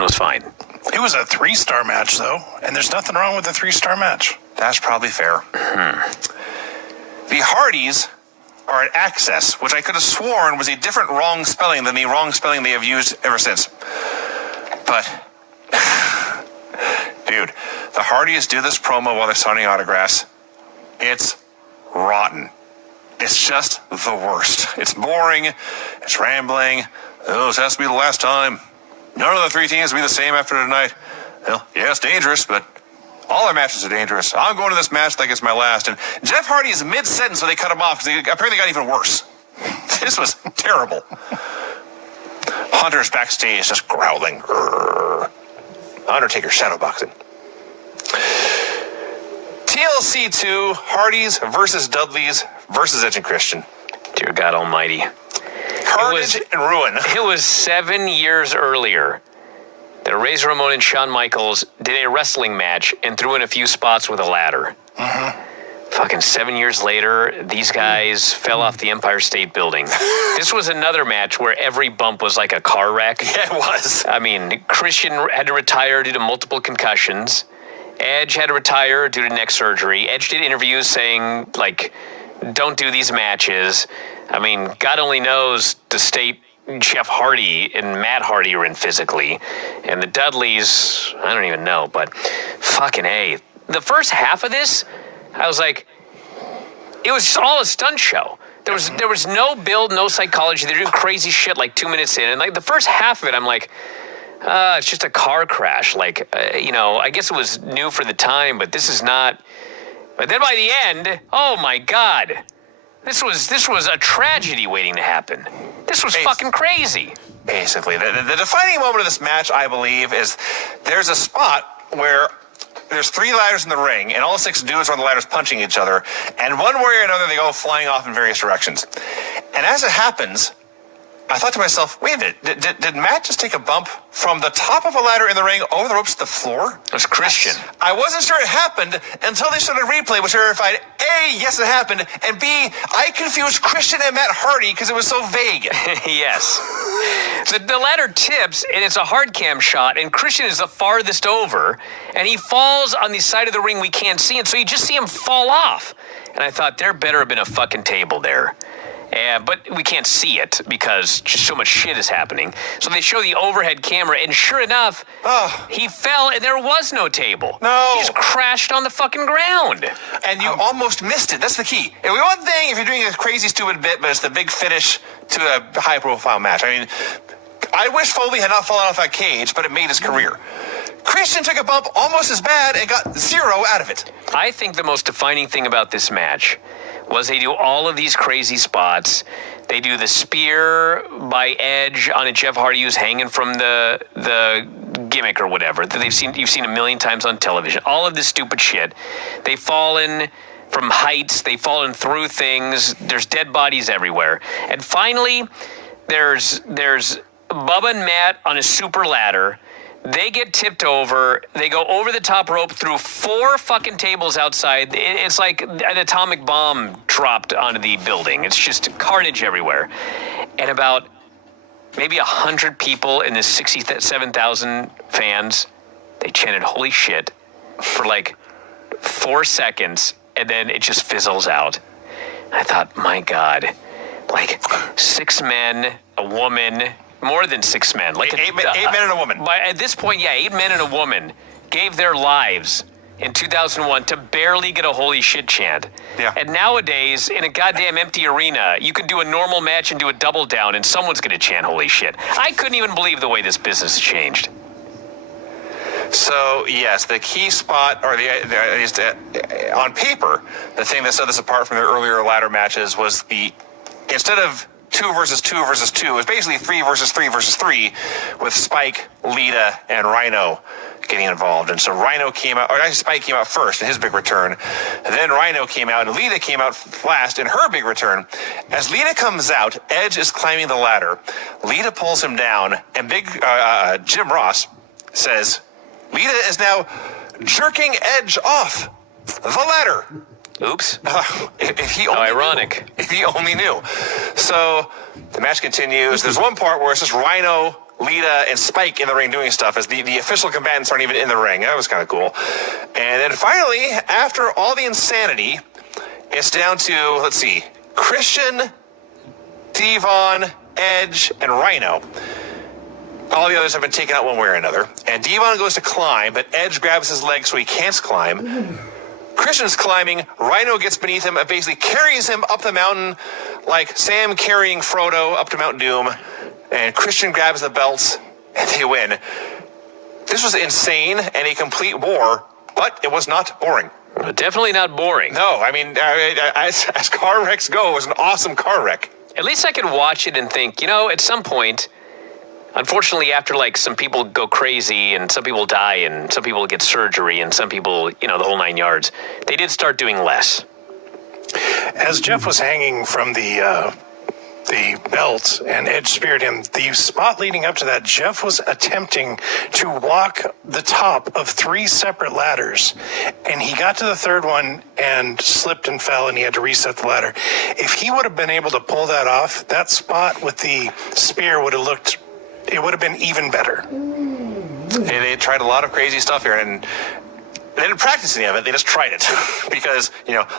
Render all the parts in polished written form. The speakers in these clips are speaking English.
was fine. It was a 3-star match, though, and there's nothing wrong with a 3-star match. That's probably fair. The Hardys are at Access, which I could have sworn was a different wrong spelling than the wrong spelling they have used ever since. But, dude, the Hardys do this promo while they're signing autographs. It's rotten. It's just the worst. It's boring. It's rambling. Oh, this has to be the last time. None of the 3 teams will be the same after tonight. Well, yeah, it's dangerous, but all our matches are dangerous. I'm going to this match like it's my last. And Jeff Hardy is mid-sentence, so they cut him off because they apparently got even worse. This was terrible. Hunter's backstage just growling. Grrr. Undertaker shadowboxing. TLC 2, Hardys versus Dudleys versus Edge and Christian. Dear God Almighty. Carnage and ruin. It was 7 years earlier that Razor Ramon and Shawn Michaels did a wrestling match and threw in a few spots with a ladder. Fucking 7 years later, these guys fell off the Empire State Building. This was another match where every bump was like a car wreck. Yeah, it was. I mean, Christian had to retire due to multiple concussions. Edge had to retire due to neck surgery. Edge did interviews saying, like, don't do these matches. I mean, God only knows the state Jeff Hardy and Matt Hardy are in physically. And the Dudleys, I don't even know, but fucking A. The first half of this, I was like, it was just all a stunt show. There was no build, no psychology. They're doing crazy shit like 2 minutes in. And like the first half of it, I'm like, it's just a car crash. Like, I guess it was new for the time, but this is not. But then by the end, oh my God, this was a tragedy waiting to happen. This was fucking crazy. Basically, the defining moment of this match, I believe, is there's a spot where there's 3 ladders in the ring, and all 6 dudes are on the ladders punching each other, and one way or another, they go flying off in various directions. And as it happens, I thought to myself, wait a minute, did Matt just take a bump from the top of a ladder in the ring over the ropes to the floor? It was Christian. I wasn't sure it happened until they started replay, which verified, A, yes, it happened, and B, I confused Christian and Matt Hardy because it was so vague. Yes. The ladder tips, and it's a hard cam shot, and Christian is the farthest over, and he falls on the side of the ring we can't see, and so you just see him fall off. And I thought, there better have been a fucking table there. But we can't see it because just so much shit is happening. So they show the overhead camera, and sure enough, he fell, and there was no table. No. He just crashed on the fucking ground. And you almost missed it. That's the key. It would be one thing if you're doing a crazy, stupid bit, but it's the big finish to a high-profile match. I mean, I wish Foley had not fallen off that cage, but it made his career. Christian took a bump almost as bad and got 0 out of it. I think the most defining thing about this match was they do all of these crazy spots. They do the spear by Edge on a Jeff Hardy who's hanging from the gimmick or whatever that you've seen a million times on television. All of this stupid shit. They fall in from heights. They fall in through things. There's dead bodies everywhere. And finally, there's Bubba and Matt on a super ladder. They get tipped over. They go over the top rope through 4 fucking tables outside. It's like an atomic bomb dropped onto the building. It's just carnage everywhere. And about maybe 100 people in this 67,000 fans, they chanted "Holy shit" for like 4 seconds, and then it just fizzles out. I thought, my God, like 6 men, a woman. More than 6 men. Like 8 men and a woman. At this point, 8 men and a woman gave their lives in 2001 to barely get a holy shit chant. Yeah. And nowadays, in a goddamn empty arena, you can do a normal match and do a double down, and someone's going to chant holy shit. I couldn't even believe the way this business has changed. So, yes, the key spot, or on paper, the thing that set this apart from their earlier ladder matches was instead of 2 versus 2 versus 2, it was basically 3 versus 3 versus 3, with Spike, Lita, and Rhino getting involved. And so Rhino came out, or actually Spike came out first in his big return. And then Rhino came out, and Lita came out last in her big return. As Lita comes out, Edge is climbing the ladder. Lita pulls him down, and big Jim Ross says, Lita is now jerking Edge off the ladder. Oops. If he only ironic. Knew. If he only knew. So the match continues. There's one part where it's just Rhino Lita and Spike in the ring doing stuff as the official combatants aren't even in the ring. That was kind of cool. And then finally, after all the insanity, it's down to, let's see, Christian, Devon, Edge, and Rhino. All the others have been taken out one way or another. And Devon goes to climb, but Edge grabs his leg so he can't climb. Christian's climbing. Rhino gets beneath him and basically carries him up the mountain like Sam carrying Frodo up to Mount Doom. And Christian grabs the belts, and they win. This was insane and a complete war, but it was not boring. Definitely not boring. No, I mean, as car wrecks go, it was an awesome car wreck. At least I could watch it and think, at some point, unfortunately, after some people go crazy and some people die and some people get surgery and some people, the whole 9 yards, they did start doing less. As Jeff was hanging from the belt and Edge speared him, the spot leading up to that, Jeff was attempting to walk the top of 3 separate ladders, and he got to the third one and slipped and fell, and he had to reset the ladder. If he would have been able to pull that off, that spot with the spear would have been even better. They tried a lot of crazy stuff here, and they didn't practice any of it. They just tried it because,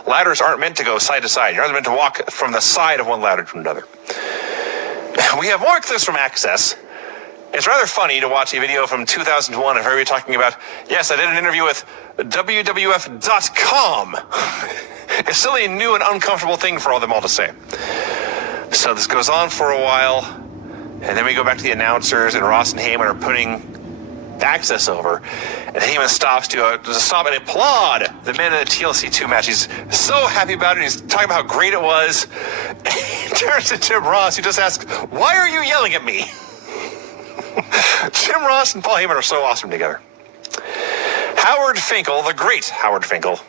ladders aren't meant to go side to side. You're not meant to walk from the side of one ladder to another. We have more clips from Access. It's rather funny to watch a video from 2001 of everybody talking about, yes, I did an interview with WWF.com. It's still a new and uncomfortable thing for all them all to say. So this goes on for a while, and then we go back to the announcers, and Ross and Heyman are putting Access over, and Heyman stops to stop and applaud the men in the TLC 2 match. He's so happy about it. He's talking about how great it was. He turns to Jim Ross, who just asks, "Why are you yelling at me?" Jim Ross and Paul Heyman are so awesome together. Howard Finkel, the great Howard Finkel,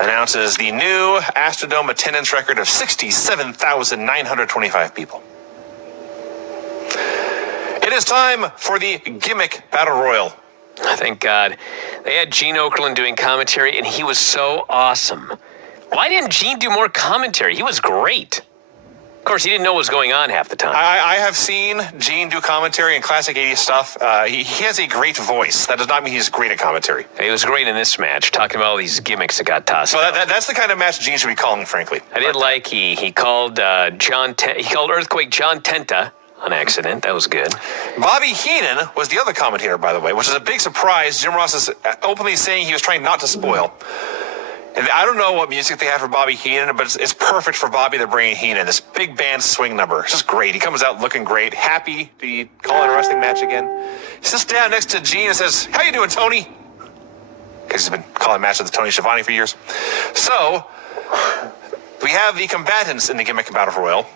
announces the new Astrodome attendance record of 67,925 people. It is time for the Gimmick Battle Royal. Thank God. They had Gene Okerlund doing commentary, and he was so awesome. Why didn't Gene do more commentary? He was great. Of course, he didn't know what was going on half the time. I have seen Gene do commentary and classic 80s stuff. He has a great voice. That does not mean he's great at commentary. He was great in this match, talking about all these gimmicks that got tossed. Well, that's the kind of match Gene should be calling, frankly. I did like he called he called Earthquake John Tenta on accident. That was good. Bobby Heenan was the other commentator, by the way, which is a big surprise. Jim Ross is openly saying he was trying not to spoil. And I don't know what music they have for Bobby Heenan, but it's perfect for Bobby the Brain Heenan. This big band swing number. It's just great. He comes out looking great, happy to be calling a wrestling match again. He sits down next to Gene and says, "How you doing, Tony?" Because he's been calling matches with Tony Schiavone for years. So, we have the combatants in the Gimmick Battle Royal.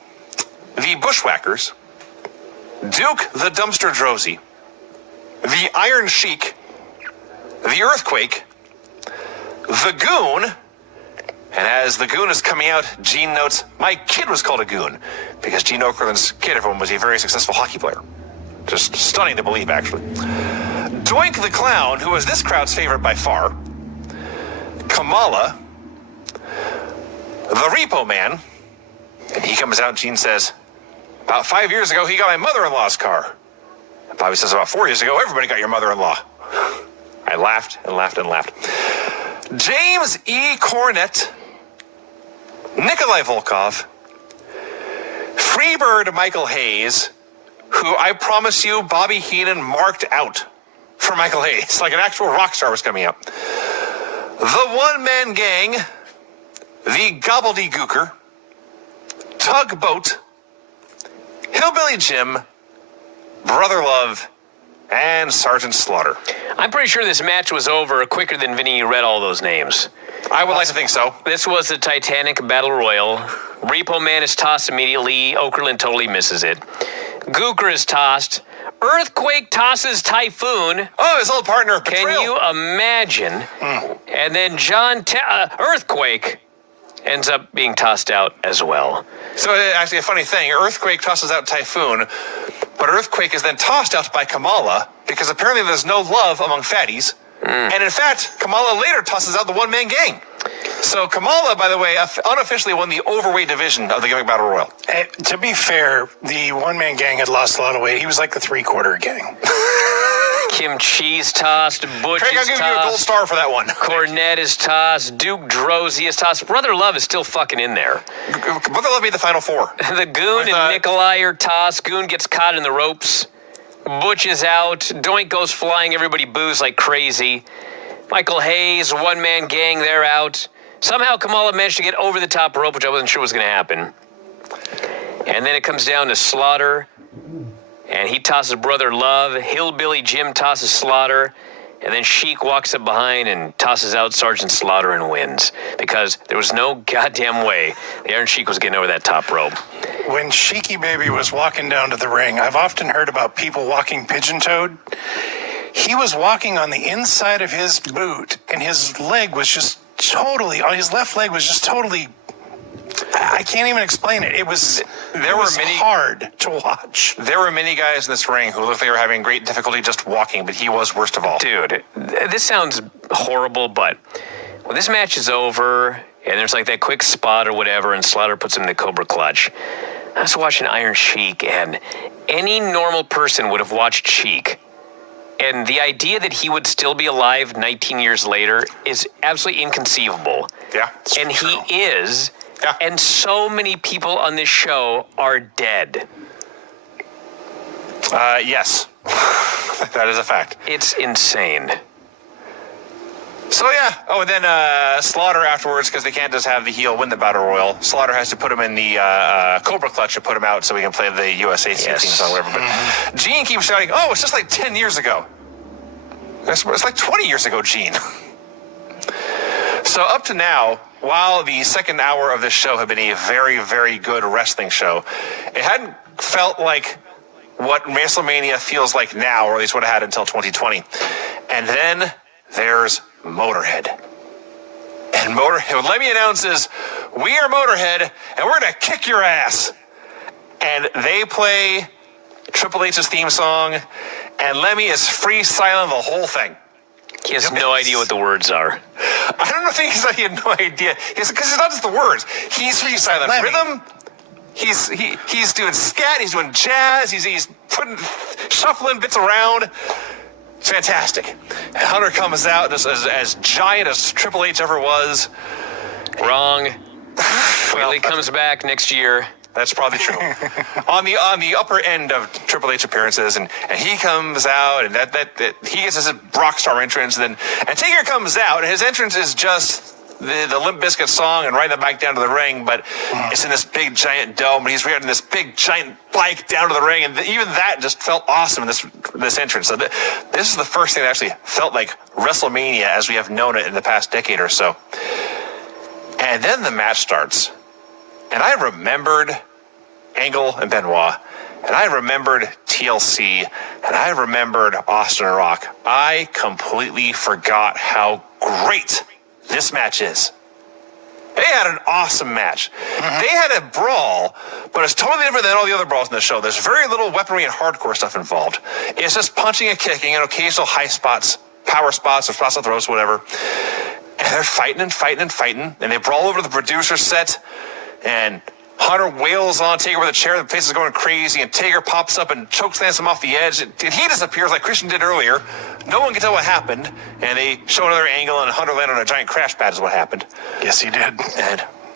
The Bushwhackers, Duke the Dumpster Drozy, the Iron Sheik, the Earthquake, the Goon, and as the Goon is coming out, Gene notes, "My kid was called a Goon," because Gene Okerlund's kid, everyone, was a very successful hockey player. Just stunning to believe, actually. Doink the Clown, who was this crowd's favorite by far, Kamala, the Repo Man, and he comes out, Gene says, "About 5 years ago, he got my mother-in-law's car." And Bobby says, "About 4 years ago, everybody got your mother-in-law." I laughed and laughed and laughed. James E. Cornette, Nikolai Volkov, Freebird Michael Hayes, who I promise you Bobby Heenan marked out for Michael Hayes, like an actual rock star was coming out. The One-Man Gang, the Gobbledygooker, Tugboat, Hillbilly Jim, Brother Love, and Sergeant Slaughter. I'm pretty sure this match was over quicker than Vinny read all those names. I would like to think so. This was the Titanic Battle Royal. Repo Man is tossed immediately. Okerlund totally misses it. Gooker is tossed. Earthquake tosses Typhoon. Oh, his old partner, Can Betrayal. you imagine? And then Earthquake ends up being tossed out as well. So actually a funny thing, Earthquake tosses out Typhoon, but Earthquake is then tossed out by Kamala because apparently there's no love among fatties. And in fact, Kamala later tosses out the One-Man Gang. So Kamala, by the way, unofficially won the overweight division of the Gimmick Battle Royal. To be fair, the one-man gang had lost a lot of weight. He was like the three-quarter gang. Kim Cheese tossed, Butch Craig, I'll is give you a gold tossed, star for that one. Cornette is tossed, Duke Drosy is tossed. Brother Love is still fucking in there. Brother Love made the final four. The Goon With, and Nikolai are tossed. Goon gets caught in the ropes. Butch is out. Doink goes flying. Everybody boos like crazy. Michael Hayes, one-man gang, they're out. Somehow Kamala managed to get over the top rope, which I wasn't sure was going to happen. And then it comes down to Slaughter. And he tosses Brother Love. Hillbilly Jim tosses Slaughter. And then Sheik walks up behind and tosses out Sergeant Slaughter and wins. Because there was no goddamn way the Iron Sheik was getting over that top rope. When Sheiky Baby was walking down to the ring, I've often heard about people walking pigeon-toed. He was walking on the inside of his boot, and his leg was just totally, his left leg was just totally, I can't even explain it. It was hard to watch. There were many guys in this ring who looked like they were having great difficulty just walking, but he was worst of all. Dude, this sounds horrible, but when this match is over and there's like that quick spot or whatever and Slaughter puts him in the Cobra Clutch, I was watching Iron Sheik, and any normal person would have watched Sheik. And the idea that he would still be alive 19 years later is absolutely inconceivable. Yeah. And true. he is. Yeah. And so many people on this show are dead. Yes. That is a fact. It's insane. So, yeah. Oh, and then Slaughter afterwards, because they can't just have the heel win the Battle Royal. Slaughter has to put him in the Cobra Clutch to put him out so we can play the USA theme song or whatever. But Gene keeps shouting, oh, it's just like 10 years ago. It's like 20 years ago, Gene. So up to now, while the second hour of this show had been a very, very good wrestling show, it hadn't felt like what WrestleMania feels like now, or at least what it had until 2020. And then there's Motorhead. And Motorhead, let me announce this, we are Motorhead, and we're going to kick your ass. And they play Triple H's theme song, and Lemmy is freestyling the whole thing. He has no idea what the words are. I don't think he had no idea. Because it's not just the words. He's freestyling rhythm. He's doing scat. He's doing jazz. He's shuffling bits around. It's fantastic. And Hunter comes out as giant as Triple H ever was. Wrong. Willie comes back next year. That's probably true. on the upper end of Triple H appearances, and he comes out, and that he gets his rock star entrance, and Taker comes out, and his entrance is just the Limp Bizkit song, and riding the bike down to the ring, but it's in this big giant dome, and he's riding this big giant bike down to the ring, and even that just felt awesome in this entrance. So this is the first thing that actually felt like WrestleMania as we have known it in the past decade or so. And then the match starts. And I remembered Angle and Benoit, and I remembered TLC, and I remembered Austin and Rock. I completely forgot how great this match is. They had an awesome match. They had a brawl, but it's totally different than all the other brawls in the show. There's very little weaponry and hardcore stuff involved. It's just punching and kicking and occasional high spots, power spots, or spots on throws, whatever. And they're fighting and fighting and fighting, and they brawl over to the producer set. And Hunter wails on Taker with a chair. The place is going crazy. And Taker pops up and chokeslams him off the edge. And he disappears like Christian did earlier. No one can tell what happened. And they show another angle, and Hunter landed on a giant crash pad is what happened. Yes, he did.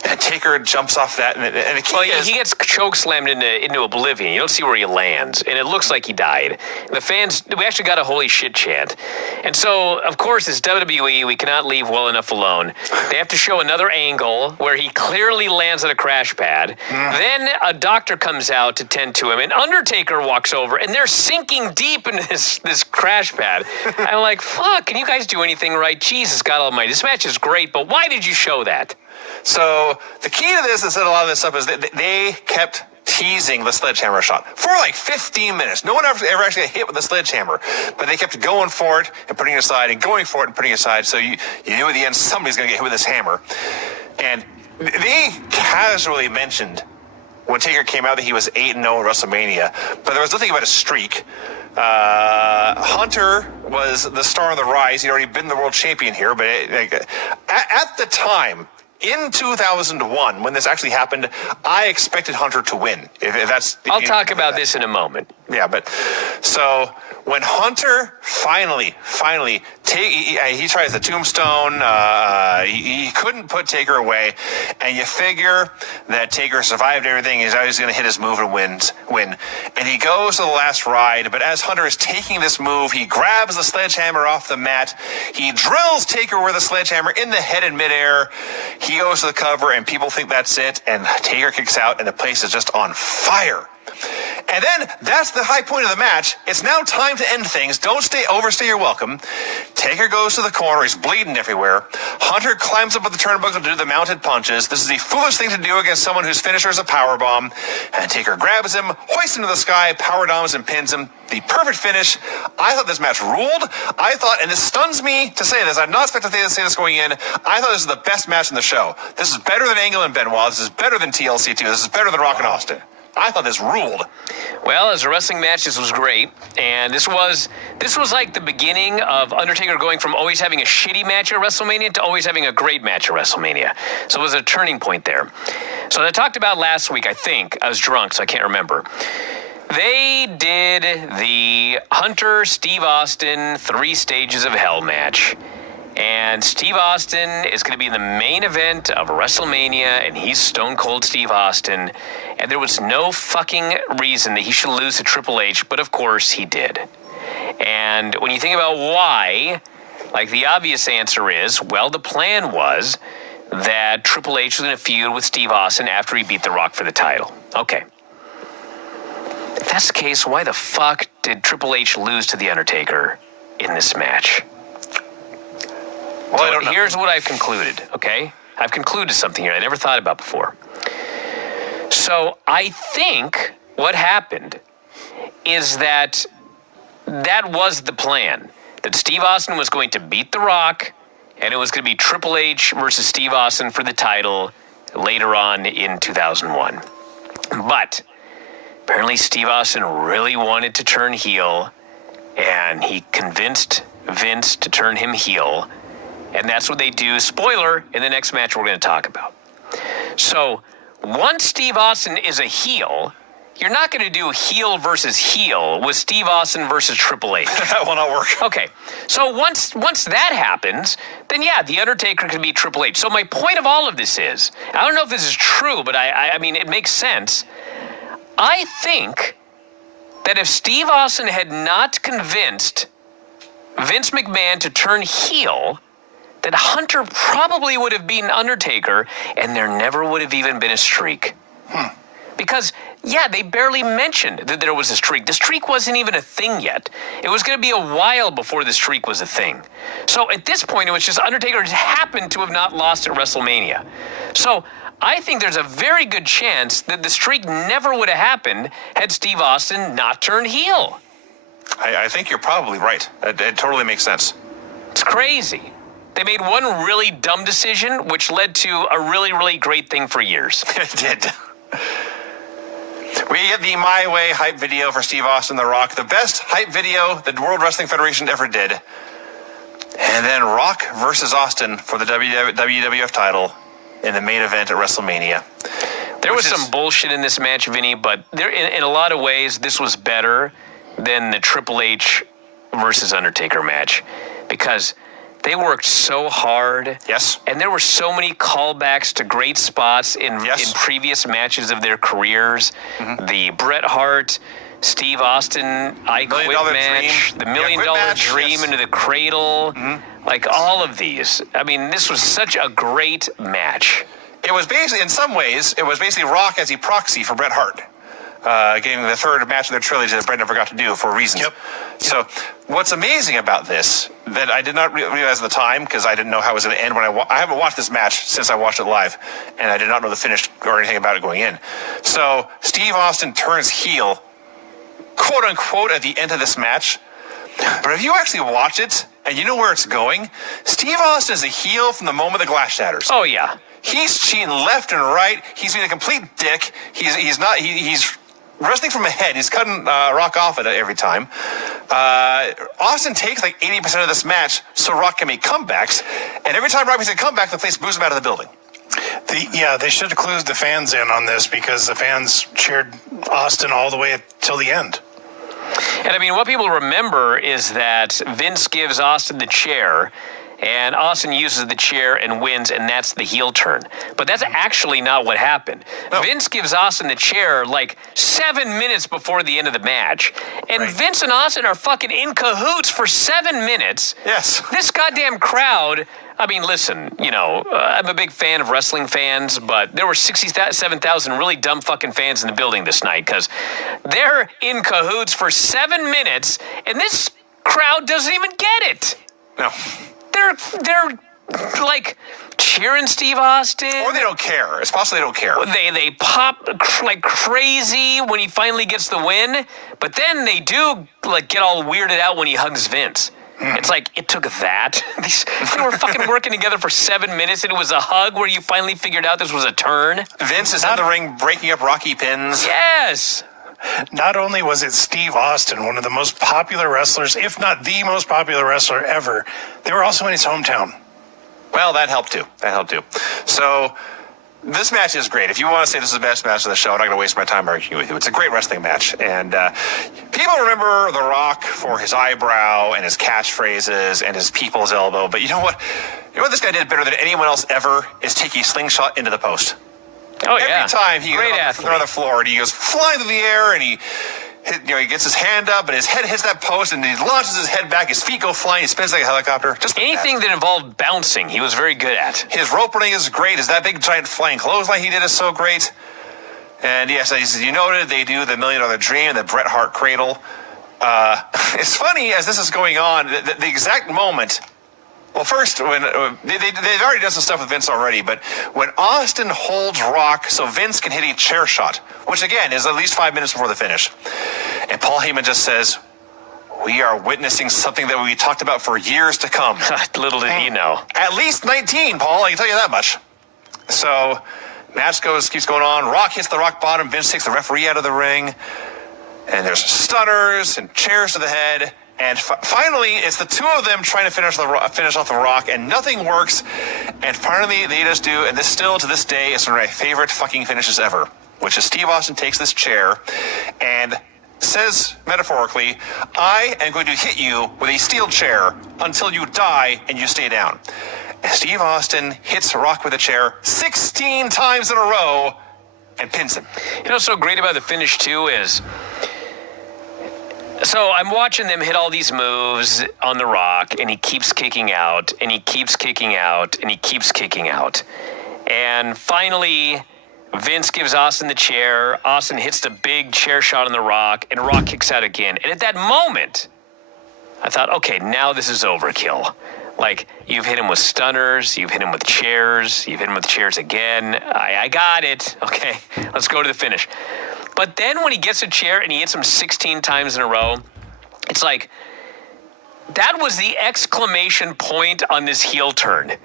And Taker jumps off that. And the key is... He gets choke slammed into oblivion. You don't see where he lands. And it looks like he died. The fans, we actually got a holy shit chant. And so, of course, it's WWE. We cannot leave well enough alone. They have to show another angle where he clearly lands on a crash pad. Then a doctor comes out to tend to him. And Undertaker walks over. And they're sinking deep into this crash pad. I'm like, fuck, can you guys do anything right? Jesus, God almighty. This match is great, but why did you show that? So the key to this, that set a lot of this up, is that they kept teasing the sledgehammer shot for like 15 minutes. No one ever actually got hit with the sledgehammer, but they kept going for it and putting it aside and going for it and putting it aside. So you knew at the end somebody's going to get hit with this hammer. And they casually mentioned when Taker came out that he was 8-0 at WrestleMania, but there was nothing about a streak. Hunter was the star on the rise. He'd already been the world champion here, but at the time, in 2001, when this actually happened, I expected Hunter to win. If that's, I'll talk about this in a moment. Yeah, but so when Hunter finally he tries the tombstone, he couldn't put Taker away, and you figure that Taker survived everything. He's always going to hit his move and win. And he goes to the last ride, but as Hunter is taking this move, he grabs the sledgehammer off the mat. He drills Taker with a sledgehammer in the head in midair. He goes to the cover, and people think that's it, and Taker kicks out, and the place is just on fire. And then that's the high point of the match. It's now time to end things. Don't overstay your welcome. Taker goes to the corner. He's bleeding everywhere. Hunter climbs up with the turnbuckle to do the mounted punches. This is the foolish thing to do against someone whose finisher is a powerbomb. And Taker grabs him, hoists him to the sky, power bombs and pins him. The perfect finish. I thought this match ruled. I thought, and this stuns me to say this, I'm not expecting to say this going in, I thought this was the best match in the show. This is better than Angle and Benoit. This is better than TLC 2. This is better than Rock and Austin. I thought this ruled. Well, as a wrestling match, this was great, and this was like the beginning of Undertaker going from always having a shitty match at WrestleMania to always having a great match at WrestleMania. So it was a turning point there. So I talked about last week, I think. I was drunk, so I can't remember. They did the Hunter, Steve Austin, 3 Stages of Hell match. And Steve Austin is going to be in the main event of WrestleMania, and he's Stone Cold Steve Austin. And there was no fucking reason that he should lose to Triple H, but of course he did. And when you think about why, like the obvious answer is, well, the plan was that Triple H was going to feud with Steve Austin after he beat The Rock for the title. Okay. If that's the case, why the fuck did Triple H lose to The Undertaker in this match? Well, I don't know. Here's what I've concluded, okay? I've concluded something here I never thought about before. So I think what happened is that was the plan. That Steve Austin was going to beat The Rock, and it was going to be Triple H versus Steve Austin for the title later on in 2001. But apparently Steve Austin really wanted to turn heel, and he convinced Vince to turn him heel. And that's what they do, spoiler, in the next match we're going to talk about. So, once Steve Austin is a heel, you're not going to do heel versus heel with Steve Austin versus Triple H. That will not work. Okay, so once that happens, then yeah, The Undertaker can beat Triple H. So my point of all of this is, I don't know if this is true, but I mean, it makes sense. I think that if Steve Austin had not convinced Vince McMahon to turn heel, that Hunter probably would have beaten Undertaker, and there never would have even been a streak. Because, yeah, they barely mentioned that there was a streak. The streak wasn't even a thing yet. It was going to be a while before the streak was a thing. So at this point, it was just Undertaker just happened to have not lost at WrestleMania. So I think there's a very good chance that the streak never would have happened had Steve Austin not turned heel. I think you're probably right. It totally makes sense. It's crazy. They made one really dumb decision, which led to a really, really great thing for years. It did. We get the My Way hype video for Steve Austin, The Rock. The best hype video the World Wrestling Federation ever did. And then Rock versus Austin for the WWF title in the main event at WrestleMania. There was some bullshit in this match, Vinny, but in a lot of ways, this was better than the Triple H versus Undertaker match because they worked so hard. Yes. And there were so many callbacks to great spots in previous matches of their careers. Mm-hmm. The Bret Hart, Steve Austin, I Quit match, the $1 Million Dream into the Cradle, like all of these. I mean, this was such a great match. It was basically, in some ways, it was basically Rock as a proxy for Bret Hart. Getting the third match of their trilogy that Bret never got to do for reasons. Yep. So what's amazing about this that I did not realize at the time, because I didn't know how it was going to end when I haven't watched this match since I watched it live, and I did not know the finish or anything about it going in. So Steve Austin turns heel, quote unquote, at the end of this match. But if you actually watch it and you know where it's going, Steve Austin is a heel from the moment the glass shatters. Oh yeah. He's cheating left and right. He's being a complete dick. He's wrestling from ahead. He's cutting Rock off at it every time. Austin takes like 80% of this match so Rock can make comebacks, and every time Rock makes a comeback, the place boos him out of the building. They should have clued the fans in on this because the fans cheered Austin all the way till the end. And I mean, what people remember is that Vince gives Austin the chair, and Austin uses the chair and wins, and that's the heel turn. But that's actually not what happened. No. Vince gives Austin the chair like 7 minutes before the end of the match. And Vince and Austin are fucking in cahoots for 7 minutes. Yes. This goddamn crowd, I mean, listen, I'm a big fan of wrestling fans, but there were 67,000 really dumb fucking fans in the building this night because they're in cahoots for 7 minutes, and this crowd doesn't even get it. No. They're like cheering Steve Austin. Or they don't care. It's possible they don't care. They pop like crazy when he finally gets the win, but then they do like get all weirded out when he hugs Vince. It's like, it took that. They were fucking working together for 7 minutes, and it was a hug where you finally figured out this was a turn. Vince is in the ring breaking up Rocky pins. Yes. Not only was it Steve Austin, one of the most popular wrestlers, if not the most popular wrestler ever, they were also in his hometown. Well, that helped too. So, this match is great. If you want to say this is the best match of the show, I'm not going to waste my time arguing with you. It's a great wrestling match. And people remember The Rock for his eyebrow and his catchphrases and his people's elbow. But you know what? this guy did better than anyone else ever is take a slingshot into the post. Oh, yeah. Every time he Great goes on the floor and he goes flying through the air and he gets his hand up and his head hits that post and he launches his head back. His feet go flying. He spins like a helicopter. Just anything that involved bouncing, he was very good at. His rope running is great. That big giant flying clothesline he did is so great. And yes, as you noted, they do the $1 Million Dream, the Bret Hart Cradle. It's funny as this is going on, the exact moment. Well, first, when they've already done some stuff with Vince already, but when Austin holds Rock so Vince can hit a chair shot, which again is at least 5 minutes before the finish, and Paul Heyman just says, "We are witnessing something that we talked about for years to come." Little did he know. At least 19, Paul. I can tell you that much. So, match keeps going on. Rock hits the rock bottom. Vince takes the referee out of the ring, and there's stunners and chairs to the head. And finally, it's the two of them trying to finish off the Rock, and nothing works. And finally, they just do, and this still to this day is one of my favorite fucking finishes ever, which is Steve Austin takes this chair and says, metaphorically, "I am going to hit you with a steel chair until you die and you stay down." And Steve Austin hits Rock with a chair 16 times in a row and pins him. What's so great about the finish, too, is... So I'm watching them hit all these moves on The Rock, and he keeps kicking out, and he keeps kicking out, and he keeps kicking out. And finally, Vince gives Austin the chair. Austin hits the big chair shot on The Rock, and Rock kicks out again. And at that moment, I thought, okay, now this is overkill. Like, you've hit him with stunners, you've hit him with chairs, you've hit him with chairs again. I got it. Okay, let's go to the finish. But then when he gets a chair and he hits him 16 times in a row, it's like, that was the exclamation point on this heel turn.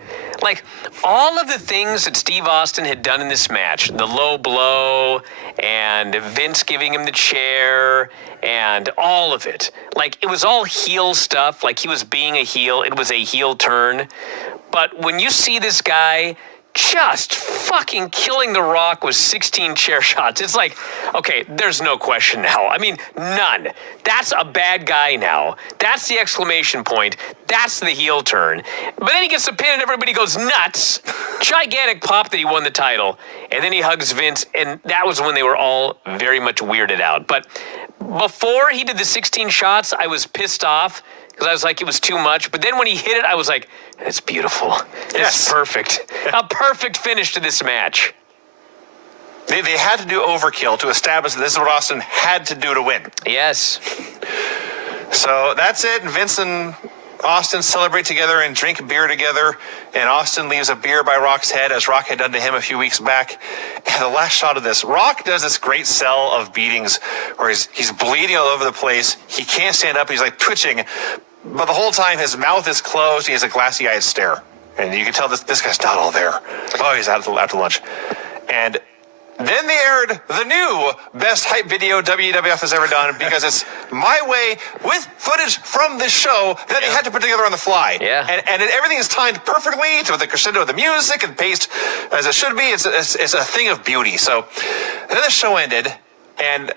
Like, all of the things that Steve Austin had done in this match, the low blow and Vince giving him the chair and all of it, like, it was all heel stuff, like he was being a heel. It was a heel turn. But when you see this guy just fucking killing The Rock with 16 chair shots, it's like, okay, there's no question now. I mean, none. That's a bad guy now. That's the exclamation point. That's the heel turn. But then he gets the pin and everybody goes nuts. Gigantic pop that he won the title. And then he hugs Vince, and that was when they were all very much weirded out. But before he did the 16 shots, I was pissed off because I was like, it was too much. But then when he hit it, I was like, it's beautiful. Yes. It's perfect. A perfect finish to this match. They had to do overkill to establish that this is what Austin had to do to win. Yes. So that's it. And Vince and Austin celebrate together and drink beer together. And Austin leaves a beer by Rock's head, as Rock had done to him a few weeks back. And the last shot of this, Rock does this great sell of beatings where he's bleeding all over the place. He can't stand up. He's like twitching. But the whole time his mouth is closed. He has a glassy-eyed stare. And you can tell this guy's not all there. Oh, he's out after lunch. And Then they aired the new best hype video WWF has ever done because it's my way with footage from this show that they had to put together on the fly. Yeah. And everything is timed perfectly to the crescendo of the music and paced as it should be. It's a thing of beauty. So then the show ended, and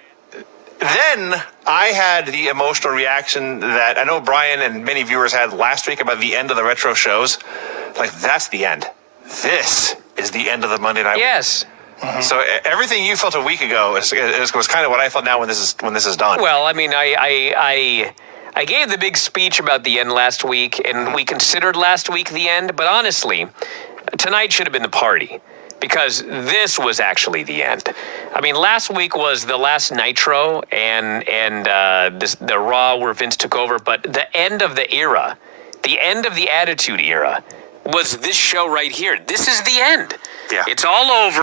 then I had the emotional reaction that I know Brian and many viewers had last week about the end of the retro shows. Like, that's the end. This is the end of the Monday Night. Yes. So everything you felt a week ago was kind of what I felt now when this is done. Well, I mean, I gave the big speech about the end last week, and we considered last week the end. But honestly, tonight should have been the party, because this was actually the end. I mean, last week was the last Nitro and the Raw where Vince took over, but the end of the era, the end of the Attitude Era, was this show right here. This is the end. Yeah. It's all over.